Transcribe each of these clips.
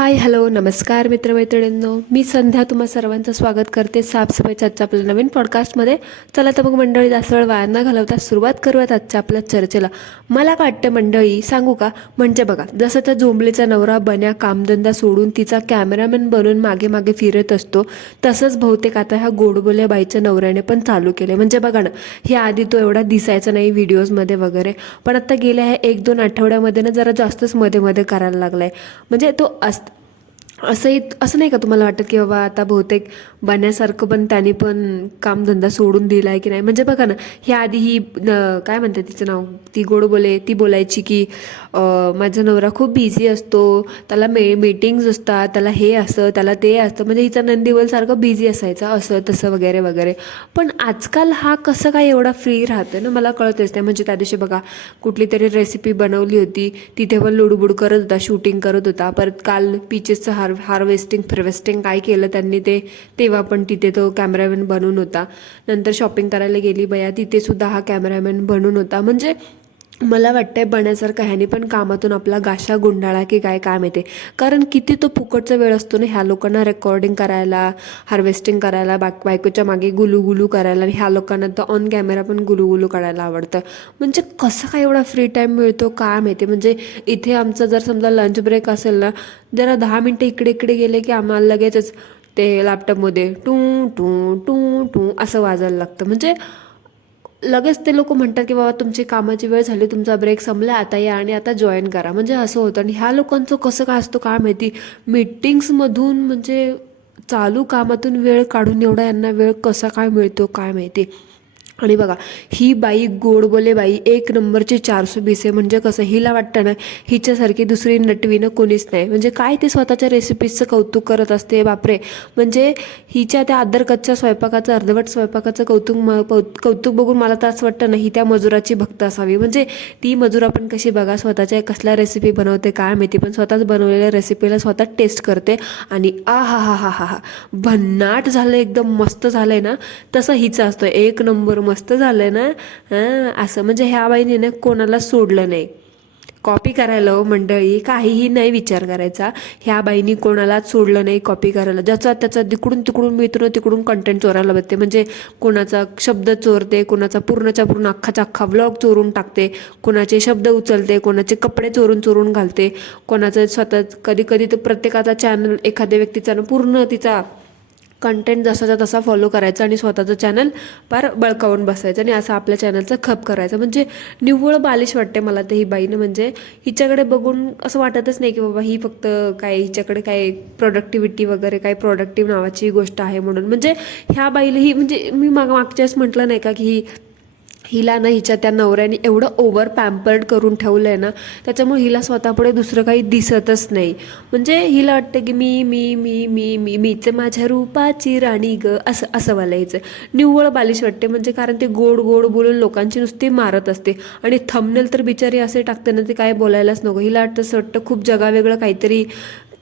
Hi hello नमस्कार मित्रमैत्रिणींनो, मी संध्या तुम्हा सर्वांचं स्वागत करते साफसफाईच्या आजच्या आपल्या नवीन पॉडकास्टमध्ये. चला तर मग मंडळी, जास्त वेळ वाया न घालवता सुरुवात करूयात आजच्या आपल्या चर्चेला. मला काय वाटतं मंडळी, सांगू का? म्हणजे बघा, जसं त्या जोंबलीचा नवरा बन्या कामधंदा सोडून तिचा कॅमेरामॅन बनून मागे मागे फिरत असतो, तसंच बहुतेक आता ह्या गोडबोल्या बाईच्या नवऱ्याने पण चालू केले. म्हणजे बघा ना, हे आधी तो एवढा दिसायचा नाही व्हिडिओजमध्ये वगैरे, पण आता गेल्या ह्या 1-2 आठवड्यामध्ये ना जरा जास्तच मध्ये मध्ये करायला लागलाय. म्हणजे तो असं नाही का तुम्हाला वाटत की बाबा आता बहुतेक बन्यासारखं पण त्यांनी पण कामधंदा सोडून दिला आहे की नाही? म्हणजे बघा ना, ह्या आधी ही काय म्हणते तिचं नाव, ती गोड बोले, ती बोलायची की माझा नवरा खूप बिझी असतो, त्याला मीटिंग्स असतात, त्याला हे असतं, त्याला ते असतं. म्हणजे हिचा नंदीवलसारखं बिझी असायचा, असं तसं वगैरे वगैरे. पण आजकाल हा कसं काय एवढा फ्री राहतो ना, मला कळतच नाही. म्हणजे त्या दिवशी बघा, कुठली तरी रेसिपी बनवली होती, तिथे पण लुडबुड करत होता, शूटिंग करत होता. परत काल पीचेसचं हार्वेस्टिंग काय केलं त्यांनी तेव्हा पण तिथे तो कॅमेरामॅन बनून होता. नंतर शॉपिंग करायला गेली बया, तिथे सुद्धा हा कॅमेरामॅन बनून होता. म्हणजे मला वाटतंय बण्यासारखं ह्याने पण कामातून आपला गाशा गुंडाळा की काय माहिती. कारण किती तो फुकटचा वेळ असतो ना ह्या लोकांना रेकॉर्डिंग करायला, हार्वेस्टिंग करायला, बायकोच्या मागे गुलू करायला, आणि ह्या लोकांना तर ऑन कॅमेरा पण गुलू करायला आवडतं. म्हणजे कसं काय एवढा फ्री टाईम मिळतो काय माहिती. म्हणजे इथे आमचं जर समजा लंच ब्रेक असेल ना, जरा 10 मिनटं इकडे इकडे गेले की आम्हाला लगेचच ते लॅपटॉपमध्ये टू टू टू टू असं वाजायला लागतं. म्हणजे लगेच ते लोक म्हणतात की बाबा तुमची कामाची वेळ झाली, तुमचा ब्रेक संपला, आता या आणि आता जॉईन करा. म्हणजे असं होतं. आणि ह्या लोकांचं कसं काय असतं काय माहिती, मीटिंग्समधून म्हणजे चालू कामातून वेळ काढून एवढा यांना वेळ कसा काय मिळतो काय माहिती. आणि बघा, ही बाई गोडबोले बाई 1 नंबरची 420 आहे. म्हणजे कसं हिला वाटतं ना, हिच्यासारखी दुसरी नटवीनं कोणीच नाही. म्हणजे काय ते स्वतःच्या रेसिपीजचं कौतुक करत असते बापरे. म्हणजे हिच्या त्या कच्च्या स्वयंपाकाचं, अर्धवट स्वयंपाकाचं कौतुक बघून मला तर असं वाटतं ना, ही त्या मजुराची भक्त असावी. म्हणजे ती मजूर आपण कशी बघा, स्वतःच्या कसल्या रेसिपी बनवते काय माहिती, पण स्वतःच बनवलेल्या रेसिपीला स्वतः टेस्ट करते आणि हा भन्नाट झालं, एकदम मस्त झालंय ना, तसं हिचं असतं 1 नंबर मस्त झालंय ना. असं म्हणजे ह्या बाईने ना कोणाला सोडलं नाही कॉपी करायला. हो मंडळी, काहीही नाही विचार करायचा, ह्या बाईनी कोणालाच सोडलं नाही कॉपी करायला. ज्याचा त्याचा तिकडून तिकडून मिळतो तिकडून कंटेंट चोरायला बघते. म्हणजे कोणाचा शब्द चोरते, कोणाचा पूर्णच्या पूर्ण अख्खाचा अख्खा व्लॉग चोरून टाकते, कोणाचे शब्द उचलते, कोणाचे कपडे चोरून घालते, कोणाचं स्वतः कधी कधी तर प्रत्येकाचा चॅनल, एखाद्या व्यक्तीचा पूर्ण तिचा कंटेंट जसाचा तसा फॉलो करायचा आणि स्वतःचं चॅनल पार बळकावून बसायचं आणि असं आपल्या चॅनलचं खप करायचं. म्हणजे निव्वळ बालिश वाटते मला ते ही बाईनं. म्हणजे हिच्याकडे बघून असं वाटतच नाही की बाबा ही फक्त काय, हिच्याकडे काय प्रोडक्टिव्हिटी वगैरे काय प्रोडक्टिव्ह नावाची गोष्ट आहे म्हणून. म्हणजे ह्या बाईला ही, म्हणजे मी मागच्याच म्हटलं नाही का की हिला ना हिच्या त्या नवऱ्याने एवढं ओव्हर पॅम्पर्ड करून ठेवलं आहे ना, त्याच्यामुळे हिला स्वतःपुढे दुसरं काही दिसतच नाही. म्हणजे हिला वाटतं की मीच माझ्या रूपाची राणी ग, असं वालायचं. निव्वळ बालिश वाटते. म्हणजे कारण ते गोड बोलून लोकांची नुसती मारत असते आणि थंबनेल तर बिचारी असे टाकते ना, ते काय बोलायलाच नको. हिला वाटतं असं वाटतं खूप जगावेगळं काहीतरी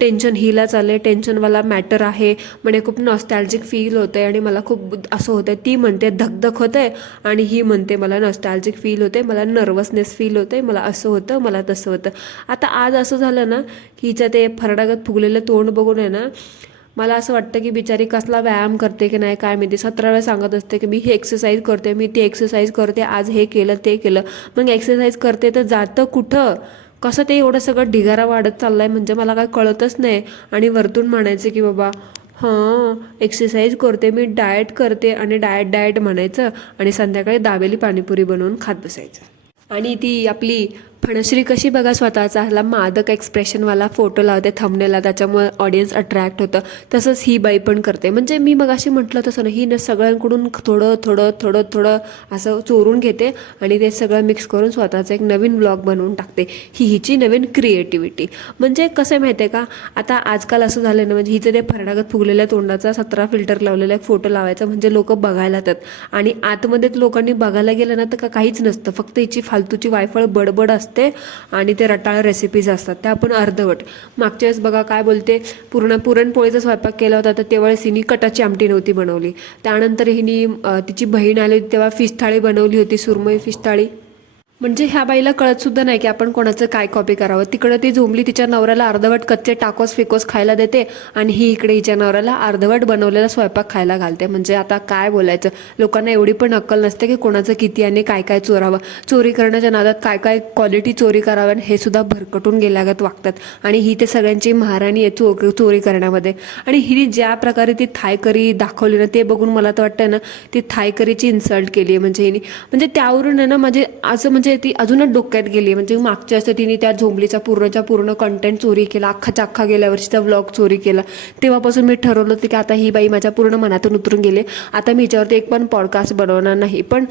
टेन्शन हिला चाललंय, टेन्शनवाला मॅटर आहे म्हणे, खूप नॉस्टॅल्जिक फील होतंय आणि मला खूप असं होतंय. ती म्हणते धकधक होतंय आणि ही म्हणते मला नॉस्टॅल्जिक फील होते, मला नर्वसनेस फील होते, मला असं होतं, मला तसं होतं. आता आज असं झालं ना की हिचं ते फरडागत फुगलेलं तोंड बघून आहे ना, मला असं वाटतं की बिचारी कसला व्यायाम करते की नाही काय माहिती. 17 वेळा सांगत असते की मी ही एक्सरसाइज करते, मी ती एक्सरसाइज करते, आज हे केलं ते केलं. मग एक्सरसाइज करते तर जातं कुठं, कसं ते एवढं सगळं ढिगारा वाढत चाललाय म्हणजे मला काय कळतच नाही. आणि वरतून म्हणायचं की बाबा हां एक्सरसाइज करते मी, डाएट करते, आणि डाएट म्हणायचं आणि संध्याकाळी दाबेली पाणीपुरी बनवून खात बसायचं. आणि ती आपली फणश्री कशी बघा, स्वतःचा ह्याला मादक एक्सप्रेशनवाला फोटो लावते थंबनेलला, त्याच्यामुळे ऑडियन्स अट्रॅक्ट होतं. तसंच ही बाई पण करते. म्हणजे मी मगाशी म्हटलं तसं ना, ही न सगळ्यांकडून थोडं असं चोरून घेते आणि ते सगळं मिक्स करून स्वतःचं एक नवीन ब्लॉग बनवून टाकते. हिची नवीन क्रिएटिव्हिटी. म्हणजे कसं आहे माहिती आहे का, आता आजकाल असं झालं ना, म्हणजे हिचं ते फरडागत फुगलेल्या तोंडाचा 17 फिल्टर लावलेला एक फोटो लावायचा म्हणजे लोक बघायला येतात. आणि आतमध्ये लोकांनी बघायला गेलं ना तर काहीच नसतं, फक्त हिची फालतूची वायफळ बडबड असते आणि ते रटाळ रेसिपीज असतात त्या आपण अर्धवट. मागच्या वेळेस बघा काय बोलते, पुरणपोळीचा स्वयंपाक केला होता तर तेव्हाच हिनी कटाची आमटी नव्हती बनवली. त्यानंतर हिनी तिची बहीण आली तेव्हा फिश थाळी बनवली होती, सुरमई फिश थाळी. म्हणजे ह्या बाईला कळत सुद्धा नाही की आपण कोणाचं काय कॉपी करावं. तिकडं ती झोंबली तिच्या नवऱ्याला अर्धवट कच्चे टाकोस फिकोस खायला देते आणि ही इकडे हिच्या नवऱ्याला अर्धवट बनवलेला स्वयंपाक खायला घालते. म्हणजे आता काय बोलायचं. लोकांना एवढी पण अक्कल नसते की कोणाचं किती आणि काय काय चोरावं. चोरी करण्याच्या नादात काय काय क्वालिटी चोरी करावं हे सुद्धा भरकटून गेल्यागत वागतात. आणि ही ते सगळ्यांची महाराणी आहे चोरी करण्यामध्ये. आणि ही ज्या प्रकारे ती थाय करी दाखवली ना ते बघून मला तर वाटतं ना ती थाय करीची इन्सल्ट केली आहे. म्हणजे हिने म्हणजे त्यावरून आहे ना माझे असं म्हणजे ती अजूनच डोक्यात गेली. म्हणजे मागच्या असं तिने त्या झोंबलीचा पूर्ण कंटेंट चोरी केला. अख्खा गेल्या वर्षीचा व्लॉग चोरी केला. तेव्हापासून मी ठरवलं होतं की आता ही बाई माझ्या पूर्ण मनातून उतरून गेली. आता मी हिच्यावरती एक पण पॉडकास्ट बनवणार नाही. पण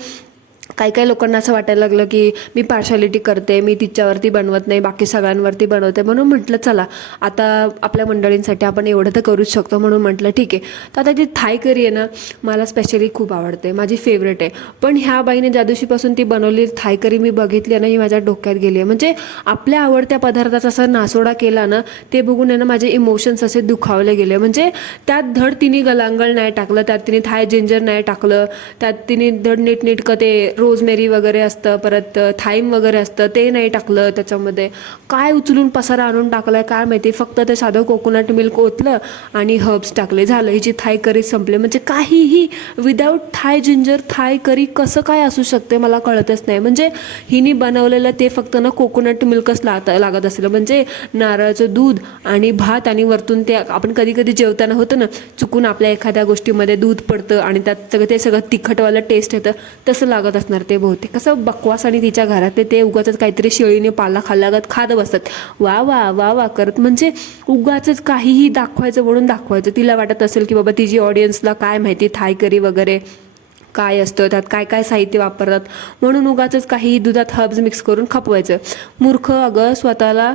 काही लोकांना असं वाटायला लागलं की मी पार्शालिटी करते, मी तिच्यावरती बनवत नाही, बाकी सगळ्यांवरती बनवते. म्हणून म्हटलं चला आता आपल्या मंडळींसाठी आपण एवढं तर करूच शकतो. म्हणून म्हटलं ठीक आहे. तर आता ती थाय करी आहे ना मला स्पेशली खूप आवडते, माझी फेवरेट आहे. पण ह्या बाईने ज्या दिवशीपासून ती बनवलेली थाय करी मी बघितली ना ही माझ्या डोक्यात गेली आहे. म्हणजे आपल्या आवडत्या पदार्थाचा असा नासोडा केला ना ते बघून आहे ना माझे इमोशन्स असे दुखावले गेले. म्हणजे त्यात धड तिने गलांगळ नाही टाकलं, त्यात तिने थाय जिंजर नाही टाकलं, त्यात तिने धड नीटनेटकं ते रोजमेरी वगैरे असतं, परत थाईम वगैरे असतं ते नाही टाकलं त्याच्यामध्ये. काय उचलून पसारा आणून टाकलाय काय माहिती. फक्त ते साधं कोकोनट मिल्क ओतलं आणि हर्ब्स टाकले, झालं हिची थाय करी संपले. म्हणजे काहीही विदाऊट थाय जिंजर थाय करी कसं काय असू शकते मला कळतच नाही. म्हणजे हिने बनवलेलं ते फक्त ना कोकोनट मिल्कच लागत असेल. म्हणजे नारळाचं दूध आणि भात आणि वरतून ते आपण कधी कधी जेवताना होतं ना चुकून आपल्या एखाद्या गोष्टीमध्ये दूध पडतं आणि त्यात ते सगळं तिखटवालं टेस्ट येतं तसं लागत असणार ते बहुतेक. कसं बकवास. आणि तिच्या घरात ते उगाच काहीतरी शेळीने पाला खाल्ल्यागत खात बसतात वा वा वा वा करत. म्हणजे उगाच काहीही दाखवायचं म्हणून दाखवायचं. तिला वाटत असेल की बाबा तिची ऑडियन्सला काय माहिती थाय करी वगैरे काय असतं, त्यात काय काय साहित्य वापरतात म्हणून उगाच काही दुधात हर्ब्स मिक्स करून खपवायचं. मूर्ख अगं स्वतःला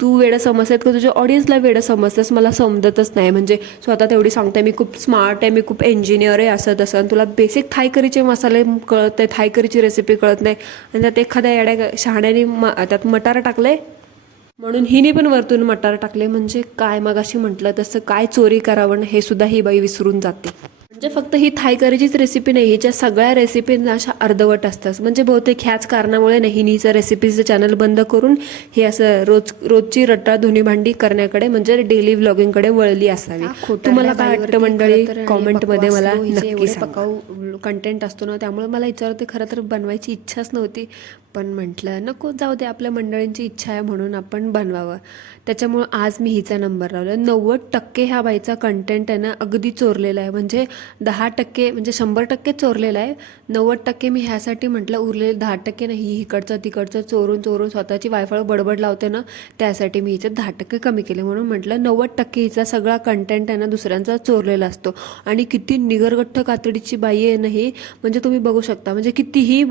तू वेडं समजतेस का तुझ्या ऑडियन्सला वेडं समजतेस मला समजतच नाही. म्हणजे स्वतः तेवढी सांगते मी खूप स्मार्ट आहे, मी खूप इंजिनियर आहे असं तसं, आणि तुला बेसिक थाय करीचे मसाले कळत नाही, थाय करीची रेसिपी कळत नाही. आणि त्यात एखाद्या येड्या शहाण्याने त्यात मटार टाकले म्हणून हिने पण वरतून मटार टाकले. म्हणजे काय मगाशी म्हटलं तसं काय चोरी करावं हे सुद्धा ही बाई विसरून जाते. म्हणजे फक्त ही थाय करीचीच रेसिपी नाही, हिच्या सगळ्या रेसिपींना अशा अर्धवट असतात. म्हणजे बहुतेक ह्याच कारणामुळे नाही हिने हिचं रेसिपीचं चॅनल बंद करून हे असं रोजची रट्टा धुनी भांडी करण्याकडे म्हणजे डेली व्लॉगिंगकडे वळली असावी. तुम्हाला काय वाटतं मंडळी कॉमेंटमध्ये मला नक्की पकाऊ कंटेंट असतो ना त्यामुळे मला हिच्यावरती खरं तर बनवायची इच्छाच नव्हती. पण म्हटलं नको जाऊ दे, आपल्या मंडळींची इच्छा आहे म्हणून आपण बनवावं. त्याच्यामुळं आज मी हिचा नंबर लावला. 90% ह्या बाईचा कंटेंट आहे ना अगदी चोरलेला आहे. म्हणजे 10% म्हणजे 100% चोरलेला आहे. 90% मी ह्यासाठी म्हटलं उरलेले 10% नाही इकडचं तिकडचं चोरून स्वतःची वायफळ बडबड लावते ना त्यासाठी मी हिचं 10% कमी केले. म्हणून म्हटलं 90% हिचा सगळा कंटेंट आहे ना दुसऱ्यांचा चोरलेला असतो. आणि किती निगरगठ्ठ कातडीची बाई आहे ना ही. म्हणजे तुम्ही बघू शकता. म्हणजे कितीही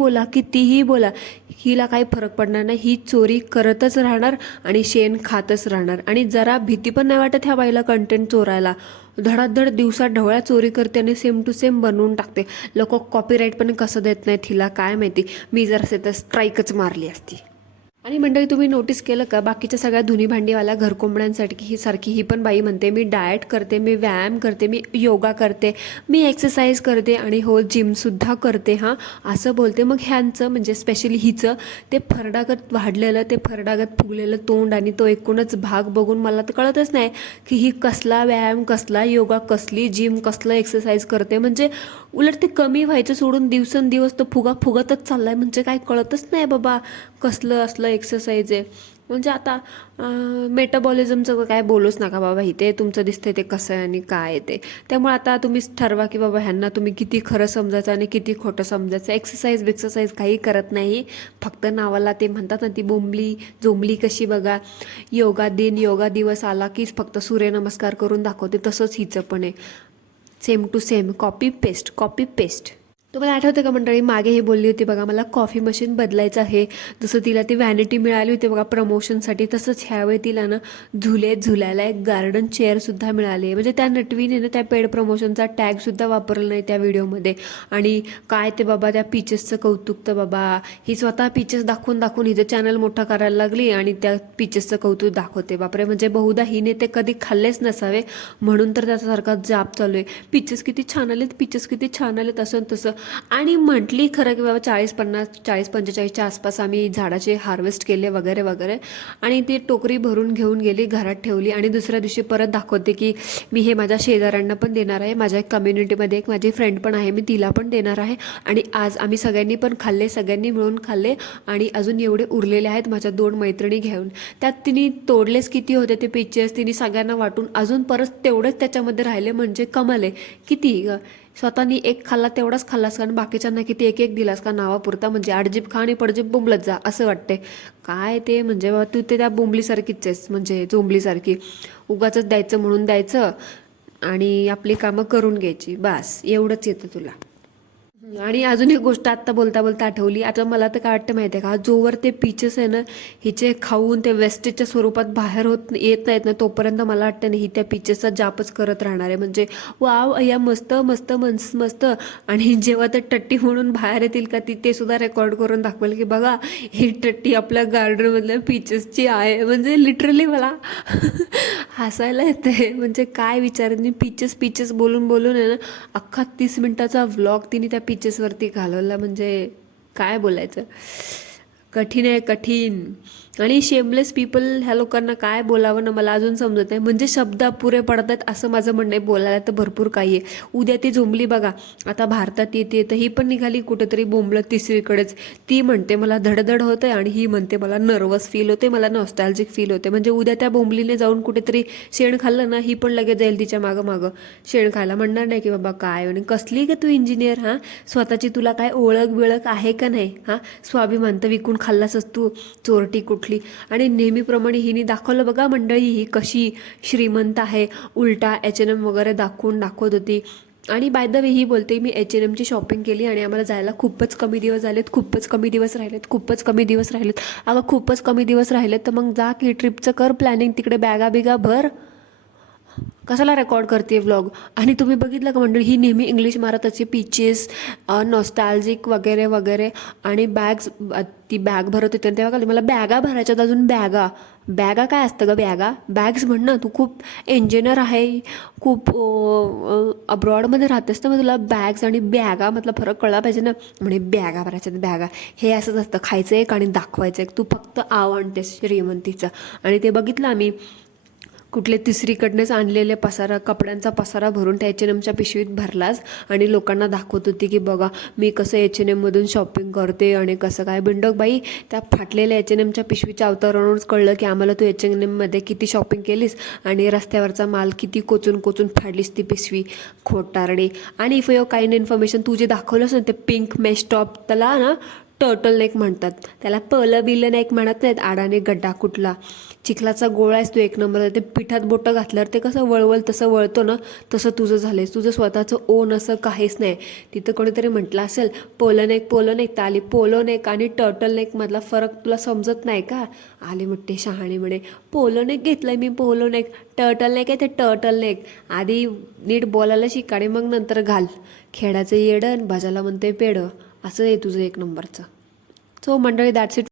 बोला हिला काही फरक पडणार नाही. ही चोरी करतच राहणार आणि शेण खातच राहणार. आणि जरा भीती पण नाही वाटत ह्या बाईला कंटेंट चोरायला. धडाधड दिवसात ढवळ्या चोरी करते आणि सेम टू सेम बनवून टाकते. लोक कॉपीराईट पण कसं देत नाहीत हिला काय माहिती. मी जर असे तर स्ट्राईकच मारली असती. आणि मंडळी तुम्ही नोटीस केलं का बाकीच्या सगळ्या धुनी भांडीवाल्या घरकोंबड्यांसाठी ही पण बाई म्हणते मी डाएट करते, मी व्यायाम करते, मी योगा करते, मी एक्सरसाइज करते आणि हो जिमसुद्धा करते हां असं बोलते. मग ह्यांचं म्हणजे स्पेशली हिचं ते फरडागत वाढलेलं ते फरडागत फुगलेलं तोंड आणि तो एकूणच भाग बघून मला तर कळतच नाही की ही कसला व्यायाम, कसला योगा, कसली जिम, कसलं एक्सरसाइज करते. म्हणजे उलट ते कमी व्हायचं सोडून दिवसेंदिवस तो फुगतच चाललाय. म्हणजे काय कळतच नाही बाबा कसलं असलं एक्सरसाइज आहे. म्हणजे आता मेटाबॉलिझमचं काय बोलूच नका बाबा. इथे तुमचं दिसतंय ते कसं आहे आणि काय आहे ते. त्यामुळे आता तुम्हीच ठरवा की बाबा ह्यांना तुम्ही किती खरं समजायचं आणि किती खोटं समजायचं. एक्सरसाइज काही करत नाही, फक्त नावाला ते म्हणतात ना ती जोंबली कशी बघा योगा दिवस आला की फक्त सूर्यनमस्कार करून दाखवते. तसंच हिचं पण आहे same to same copy paste. तुम्हाला आठवतं का मंडळी मागे हे बोलली होती बघा मला कॉफी मशीन बदलायचं आहे. जसं तिला ती व्हॅनिटी मिळाली होती बघा प्रमोशनसाठी तसंच ह्यावेळी तिला ना झुल्याला एक गार्डन चेअरसुद्धा मिळाली आहे. म्हणजे त्या नटवीने ना त्या पेड प्रमोशनचा टॅगसुद्धा वापरला नाही त्या व्हिडिओमध्ये. आणि काय ते बाबा त्या पीचेसचं कौतुक तर बाबा ही स्वतः पीचेस दाखवून हिचं चॅनल मोठं करायला लागली आणि त्या पीचेसचं कौतुक दाखवते. बापरे म्हणजे बहुधा हिने ते कधी खाल्लेच नसावे म्हणून तर त्याच्यासारखा जाप चालू आहे. पीचेस किती छान आलेत असं तसं. आणि म्हटली खरं की बाबा 40-45 आसपास आम्ही झाडाचे हार्वेस्ट केले वगैरे वगैरे. आणि ती टोकरी भरून घेऊन गेली, घरात ठेवली आणि दुसऱ्या दिवशी परत दाखवते की मी हे माझ्या शेजाऱ्यांना पण देणार आहे, माझ्या एक कम्युनिटीमध्ये एक माझी फ्रेंड पण आहे, मी तिला पण देणार आहे. आणि आज आम्ही सगळ्यांनी पण खाल्ले, सगळ्यांनी मिळून खाल्ले. आणि अजून एवढे उरलेले आहेत माझ्या 2 मैत्रिणी घेऊन. त्यात तिने तोडलेच किती होते ते पीचेस, तिने सगळ्यांना वाटून अजून परत तेवढेच त्याच्यामध्ये राहिले. म्हणजे कमाल आहे. किती स्वतःनी एक खाल्ला तेवढाच खाल्लास का आणि बाकीच्यांना किती एक एक दिलास का नावापुरता. म्हणजे आडजीप खा आणि पडजीप बोंबलत जा असं वाटते. काय ते म्हणजे बाबा तू ते त्या बोंबलीसारखीच आहेस, म्हणजे जोंबलीसारखी. उगाचच द्यायचं म्हणून द्यायचं आणि आपली कामं करून घ्यायची, बास एवढंच येतं तुला. आणि अजून एक गोष्ट आत्ता बोलता बोलता आठवली. आता मला तर काय वाटतं माहिती आहे का, जोवर ते पीचेस आहे ना हिचे खाऊन ते वेस्टेजच्या स्वरूपात बाहेर येत नाहीत ना, तोपर्यंत मला वाटतं ना ही त्या पीचेसचा जापच करत राहणार आहे. म्हणजे वाव या मस्त मस्त मस्त. आणि जेव्हा ते टट्टी म्हणून बाहेर येतील का ते सुद्धा रेकॉर्ड करून दाखवेल की बघा ही टट्टी आपल्या गार्डनमधल्या पीचेसची आहे. म्हणजे लिटरली मला हसायला येते. म्हणजे काय विचारेन, पीचेस पीचेस बोलून बोलून आहे ना अख्खा 30 मिनिटाचा व्लॉग तिने त्या पीचेसवरती घालवला. म्हणजे काय बोलायचं, कठीण आहे कठीण. आणि शेमलेस पीपल ह्या लोकांना काय बोलावं ना मला अजून समजत नाही. म्हणजे शब्द अपुरे पडतात असं माझं म्हणणं आहे. बोलायला तर भरपूर काही आहे. उद्या ती झोंबली बघा आता भारतात येते तर ही पण निघाली कुठेतरी बोंबलत तिसरीकडेच. ती म्हणते मला धडधड होते आणि ही म्हणते मला नर्वस फील होते, मला नॉस्टॅल्जिक फील होते. म्हणजे उद्या त्या बोंबलीने जाऊन कुठेतरी शेण खाल्लं ना ही पण लगेच जाईल तिच्या मागं मागं शेण खायला. म्हणणार नाही की बाबा काय आणि कसली का तू इंजिनियर, हां स्वतःची तुला काय ओळख बिळख आहे का नाही, हां स्वाभिमान तर विकून खाल्लासच तू, चोरटी कुठली. आणि नेहमीप्रमाणे हिने दाखवलं बघा मंडळी ही कशी श्रीमंत आहे. उलटा H&M वगैरे दाखवत होती. आणि बाय द वे ही बोलते मी H&Mची शॉपिंग केली आणि आम्हाला जायला खूपच कमी दिवस झालेत, खूपच कमी दिवस राहिलेत. अगं खूपच कमी दिवस राहिलेत तर मग जा की ट्रिपचं कर प्लॅनिंग, तिकडे बॅगा बिगा भर. कशाला रेकॉर्ड करते व्लॉग. आणि तुम्ही बघितलं का मंडळी ही नेहमी इंग्लिश मारत असते पीचेस नॉस्टॅल्जिक वगैरे वगैरे. आणि बॅग्स ती बॅग भरत होती तेव्हा का मला बॅगा भरायच्यात अजून. बॅगा काय असतं ग, बॅग्स म्हण ना. तू खूप इंजिनियर आहे, खूप अब्रॉडमध्ये राहतेस तर मग तुला बॅग्स आणि बॅगा मधला फरक कळला पाहिजे ना. म्हणे बॅगा भरायच्यात बॅगा, हे असंच असतं खायचं एक आणि दाखवायचं एक. तू फक्त आणतेस श्रीमंतीचं. आणि ते बघितलं आम्ही कुठले तिसरीकडनंच आणलेले कपड्यांचा पसारा भरून त्या H&Mच्या पिशवीत भरलाच. आणि लोकांना दाखवत होती की बघा मी कसं H&Mमधून शॉपिंग करते आणि कसं काय. बिंडक बाई त्या फाटलेल्या H&Mच्या पिशवीच्या अवतारावरूनच कळलं की आम्हाला तू H&Mमध्ये किती शॉपिंग केलीस आणि रस्त्यावरचा माल किती कोचून कोचून फाडलीस ती पिशवी, खोटारडे. आणि इफ यू काइंड इन्फॉर्मेशन तू जे दाखवलंस ना ते पिंक मेश टॉप, त्याला ना टर्टल नेक म्हणतात, त्याला बिलं नेक म्हणत नाहीत. आडाने गड्डा कुठला चिखलाचा गोळा आहेस तू एक नंबर. ते पिठात बोटं घातल्यावर ते कसं वळवल तसं वळतो ना, तसं तुझं झालंयस. तुझं स्वतःचं ओन असं काहीच नाही. तिथं कोणीतरी म्हटलं असेल पोलो नेक तर आली पोलो नेक आणि टर्टल नेक मधला फरक तुला समजत नाही का. आले मोठे शहाणे म्हणे पोलो नेक घेतलंय मी, पोलो नेक. टर्टल नेक आहे ते टर्टल नेक. आधी नीट बोलायला शिकाणे मग नंतर घाल. खेळाचं येडं भाजाला म्हणते पेडं, असं आहे तुझं एक नंबरचं. सो मंडळी दॅट्स इट.